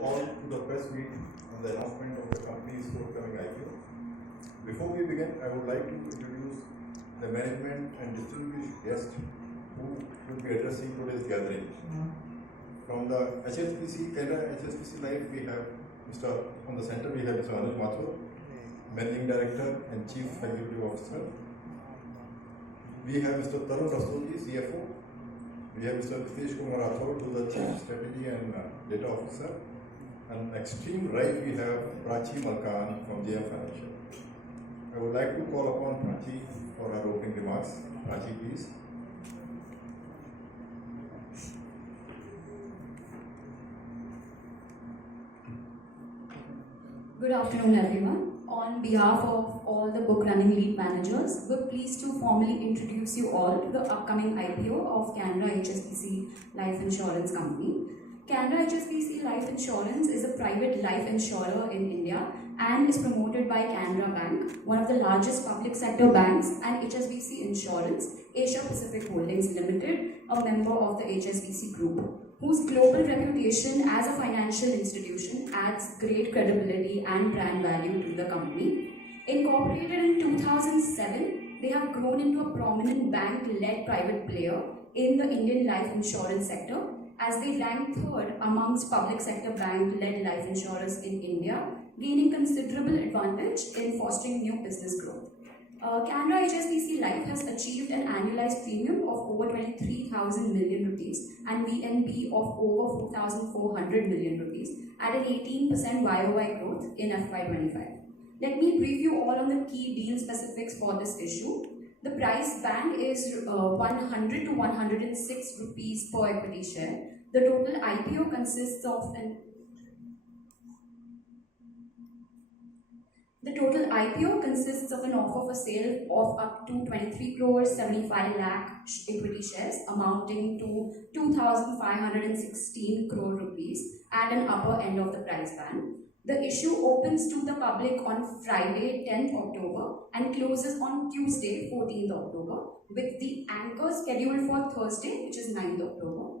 All to the press meet on the announcement of the company's forthcoming IPO. Before we begin, I would like to introduce the management and distinguished guests who will be addressing today's gathering. From the HSBC, Canara HSBC Life, we have on the center we have Mr. Anuj Mathur, Managing Director and Chief Executive Officer. We have Mr. Tarun Rastogi, CFO. We have Mr. Nitesh Kumar Rathod, who is the Chief Strategy and Data Officer. And extreme right, we have Prachi Malkan from JM Financial. I would like to call upon Prachi for her opening remarks. Prachi, please. Good afternoon, everyone. On behalf of all the book running lead managers, we're pleased to formally introduce you all to the upcoming IPO of Canara HSBC Life Insurance Company. Canara HSBC Life Insurance is a private life insurer in India and is promoted by Canara Bank, one of the largest public sector banks, and HSBC Insurance, Asia Pacific Holdings Limited, a member of the HSBC Group, whose global reputation as a financial institution adds great credibility and brand value to the company. Incorporated in 2007, they have grown into a prominent bank-led private player in the Indian life insurance sector, as they rank third amongst public sector bank-led life insurers in India, gaining considerable advantage in fostering new business growth. Canara HSBC Life has achieved an annualized premium of over 23,000 million rupees and VNB of over 4,400 million rupees at an 18% YOY growth in FY25. Let me brief you all on the key deal specifics for this issue. The price band is 100 to 106 rupees per equity share. The total IPO consists of an offer for sale of up to 23 crores 75 lakh equity shares amounting to 2,516 crore rupees at an upper end of the price band. The issue opens to the public on Friday 10th October and closes on Tuesday 14th October, with the anchor scheduled for Thursday, which is 9th October.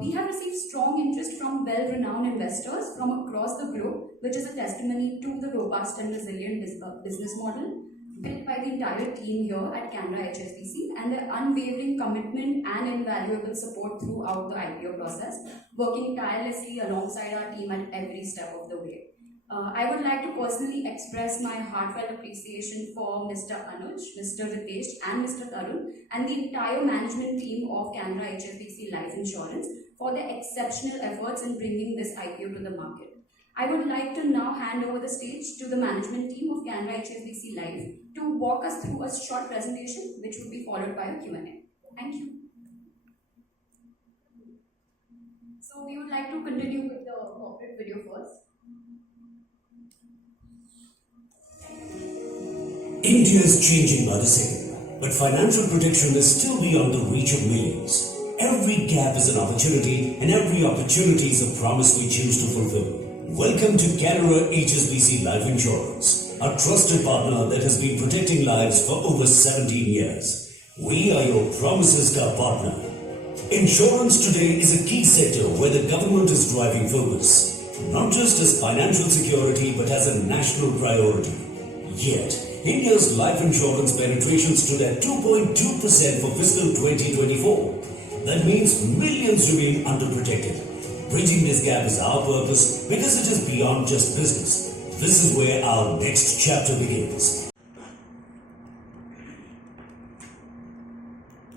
We have received strong interest from well-renowned investors from across the globe, which is a testimony to the robust and resilient business model built by the entire team here at Canara HSBC and their unwavering commitment and invaluable support throughout the IPO process, working tirelessly alongside our team at every step of the way. I would like to personally express my heartfelt appreciation for Mr. Anuj, Mr. Ritesh and Mr. Tarun and the entire management team of Canara HSBC Life Insurance for their exceptional efforts in bringing this IPO to the market. I would like to now hand over the stage to the management team of Canara HSBC Life to walk us through a short presentation which will be followed by a Q&A. Thank you. So we would like to continue with the corporate video first. India is changing by the second, but financial protection is still beyond the reach of millions. Every gap is an opportunity, and every opportunity is a promise we choose to fulfill. Welcome to Canara HSBC Life Insurance, a trusted partner that has been protecting lives for over 17 years. We are your Promises Ka partner. Insurance today is a key sector where the government is driving focus, not just as financial security but as a national priority. Yet, India's life insurance penetration stood at 2.2% for fiscal 2024. That means millions remain underprotected. Bridging this gap is our purpose because it is beyond just business. This is where our next chapter begins.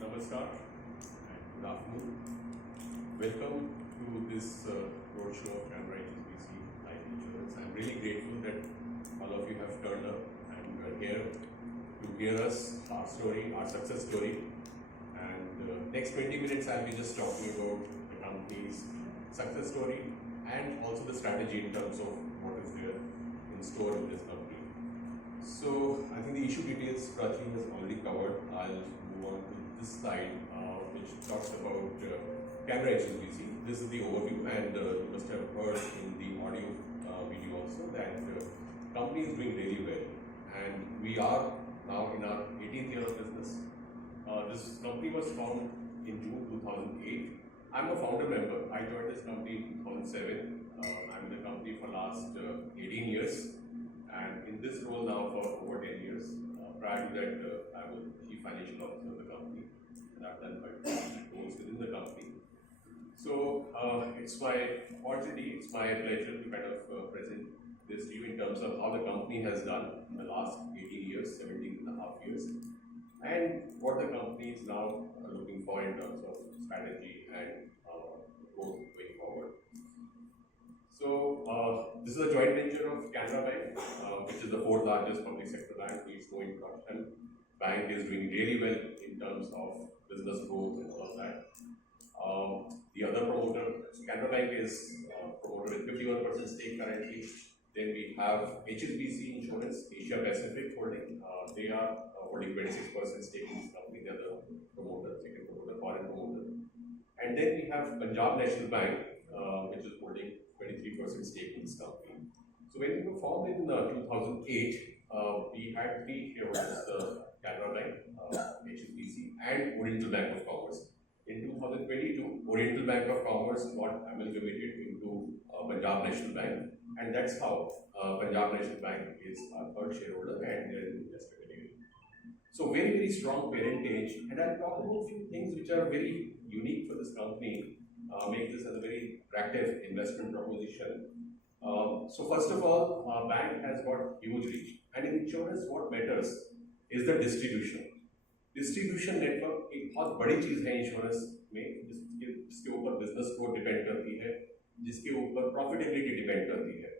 Namaskar and good afternoon. Welcome to this roadshow of Canara HSBC Life Insurance. I'm really grateful that all of you have turned up and are here to hear us, our story, our success story. And next 20 minutes I'll be just talking about the company's success story and also the strategy in terms of what is there in store in this company. So I think the issue details Prachi has already covered. I'll move on to this slide which talks about Canara HSBC. This is the overview, and you must have heard in the audio video also that the company is doing really well, and we are now in our 18th year of business. This company was founded in June 2008. I'm a founder member. I joined this company in 2007. I'm in the company for last 18 years, and in this role now for over 10 years. Prior to that, I was Chief Financial Officer of the company, and I've done multiple roles within the company. So it's my opportunity, it's my pleasure to kind of present this to you in terms of how the company has done in the last 18 years, 17 and a half years, and what the company is now looking for in terms of strategy and growth going forward. So this is a joint venture of Canara Bank, which is the fourth largest public sector bank. It's going production. Bank is doing really well in terms of business growth and all of that. The other promoter, Canara Bank is promoter with 51% stake currently. Then we have HSBC Insurance, Asia Pacific holding. They are holding 26% stake in this company. They are the promoter, second promoter, foreign promoter. And then we have Punjab National Bank, which is holding 23% stake in this company. So when we were formed in 2008, we had three shareholders, Canara Bank, HSBC, and Oriental Bank of Commerce. In 2022, Oriental Bank of Commerce got amalgamated into Punjab National Bank, and that's how Punjab National Bank is our third shareholder and they're in investor category. So very, very strong parentage, and I'll talk about a few things which are very unique for this company, make this as a very attractive investment proposition. So first of all, bank has got huge reach, and in insurance what matters is the distribution. Distribution network एक बहुत बड़ी चीज़ है insurance में, जिसके ऊपर business growth depend करती है, जिसके ऊपर प्रॉफिटेबिलिटी डिपेंड करती है.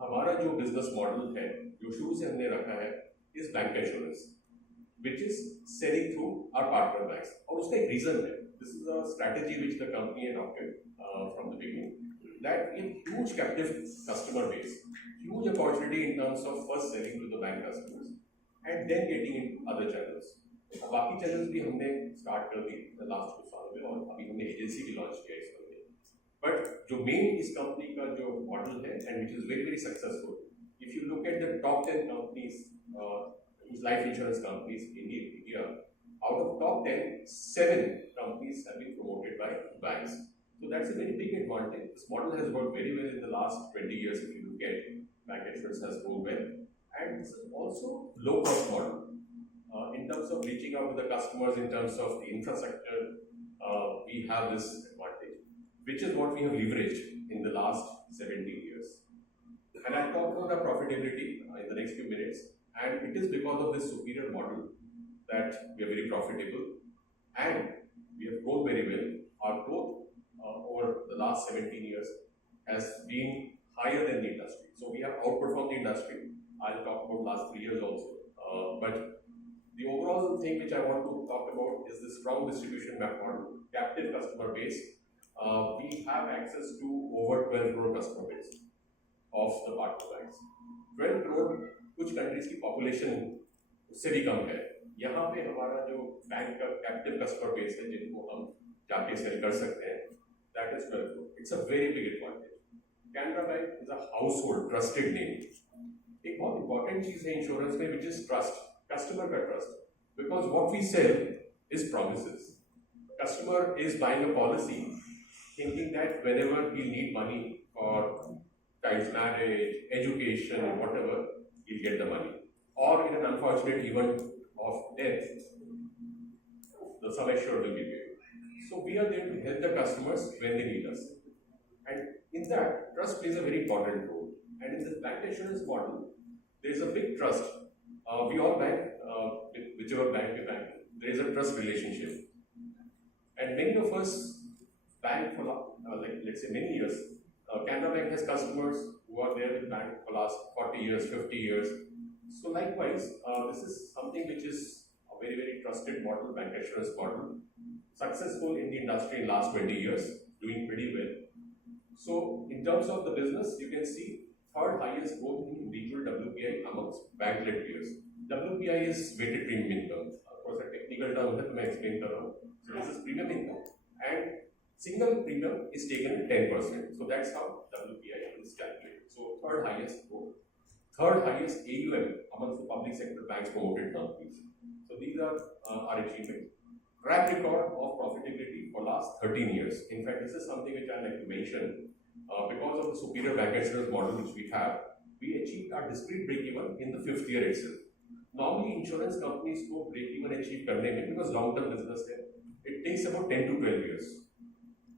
हमारा जो बिजनेस मॉडल है, जो शुरू से हमने रखा है, is bank insurance, which is selling through our partner banks. और उसका एक रीजन है. This is a strategy which the company adopted from the beginning, that in huge captive customer base, huge opportunity in terms of first selling to the bank customers and then getting into other channels. बाकी channels भी हमने start कर दी last कुछ सालों में, और अभी हमने एजेंसी भी लॉन्च किया इस कंपनी. बट जो मेन इस कंपनी का जो मॉडल है, and which is very very successful, if you look at the top 10 companies, life insurance companies in India, out of top 10, 7 companies have been promoted by banks. So that's a very big advantage. This model has worked very well in the last 20 years. If you look at bank insurance has grown well, and this is also low cost model in terms of reaching out to the customers, in terms of the infrastructure. We have this advantage, which is what we have leveraged in the last 17 years. And I'll talk about our profitability in the next few minutes. And it is because of this superior model that we are very profitable, and we have grown very well. Our growth over the last 17 years has been higher than the industry. So we have outperformed the industry. I'll talk about last 3 years also. But the overall thing which I want to talk about is the strong distribution model, captive customer base. We have access to over 12 crore customer base of the partner banks. 12 crore कुछ countries की population उससे भी कम है. यहाँ पे हमारा जो bank का कैप्टिव कस्टमर बेस है, जिनको हम जाके सेल कर सकते हैं, that is 12 crore. It's a very big advantage. Canara Bank is a household trusted name. एक बहुत important चीज है इंश्योरेंस में, which is trust, customer का trust. Because what we sell is promises. Customer is buying a policy thinking that whenever he'll need money for child's marriage, education, whatever, he'll get the money. Or in an unfortunate event of death, the sum assured will be paid. So we are there to help the customers when they need us. And in that, trust plays a very important role. And in this bank insurance model, there is a big trust. We all bank, whichever bank we bank, there is a trust relationship. And many of us bank for like let's say many years. Canara Bank has customers who are there with bank for last 40 years, 50 years. So likewise, this is something which is a very, very trusted model, bank insurance model. Successful in the industry in last 20 years, doing pretty well. So in terms of the business, you can see third highest growth in individual WPI amongst bank-led peers. WPI is weighted premium income. Of course, a technical term है तो मैं explain कर रहा हूँ. So this is premium income, and single premium is taken at 10%. So that's how WPI is calculated. So third highest growth, third highest AUM amongst the public sector banks promoted companies. So these are our achievements. Track record of profitability for last 13 years. In fact, this is something which I like to mention. because of the superior bancassurance model which we have, we achieved our discrete break-even in the 5th year itself. Normally, insurance companies go break-even achieve karne mein because long-term business hai. It takes about 10 to 12 years.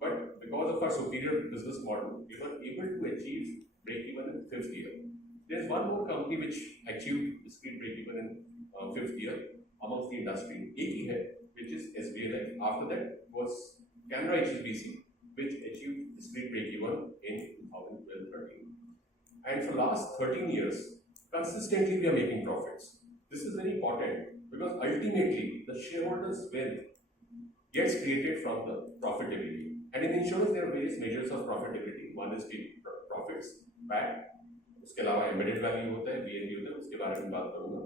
But because of our superior business model, we were able to achieve break-even in 5th year. There's one more company which achieved discrete break-even in 5th year amongst the industry, एक ही है, which is SBI Life. After that was Canara HSBC, which achieved discrete break-even in 2012-13. And for last 13 years, consistently we are making profits. This is very important because ultimately the shareholders' wealth gets created from the profitability. And in insurance, there are various measures of profitability. One is the profits, PAT. उसके अलावा embedded value होता है, VNB होता है, उसके बारे में बात करूँगा.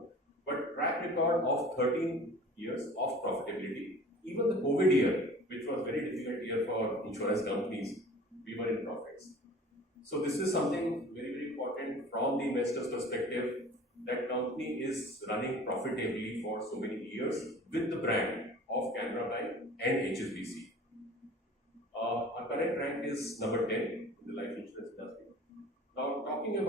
But track record of 13 years of profitability. Even the COVID year, which was very difficult year for insurance companies, we were in profits. So this is something very, very important from the investor's perspective. That company is running profitably for so many years with the brand of Canara Bank and HSBC. Our current rank is number 10 in the life insurance industry. Now talking about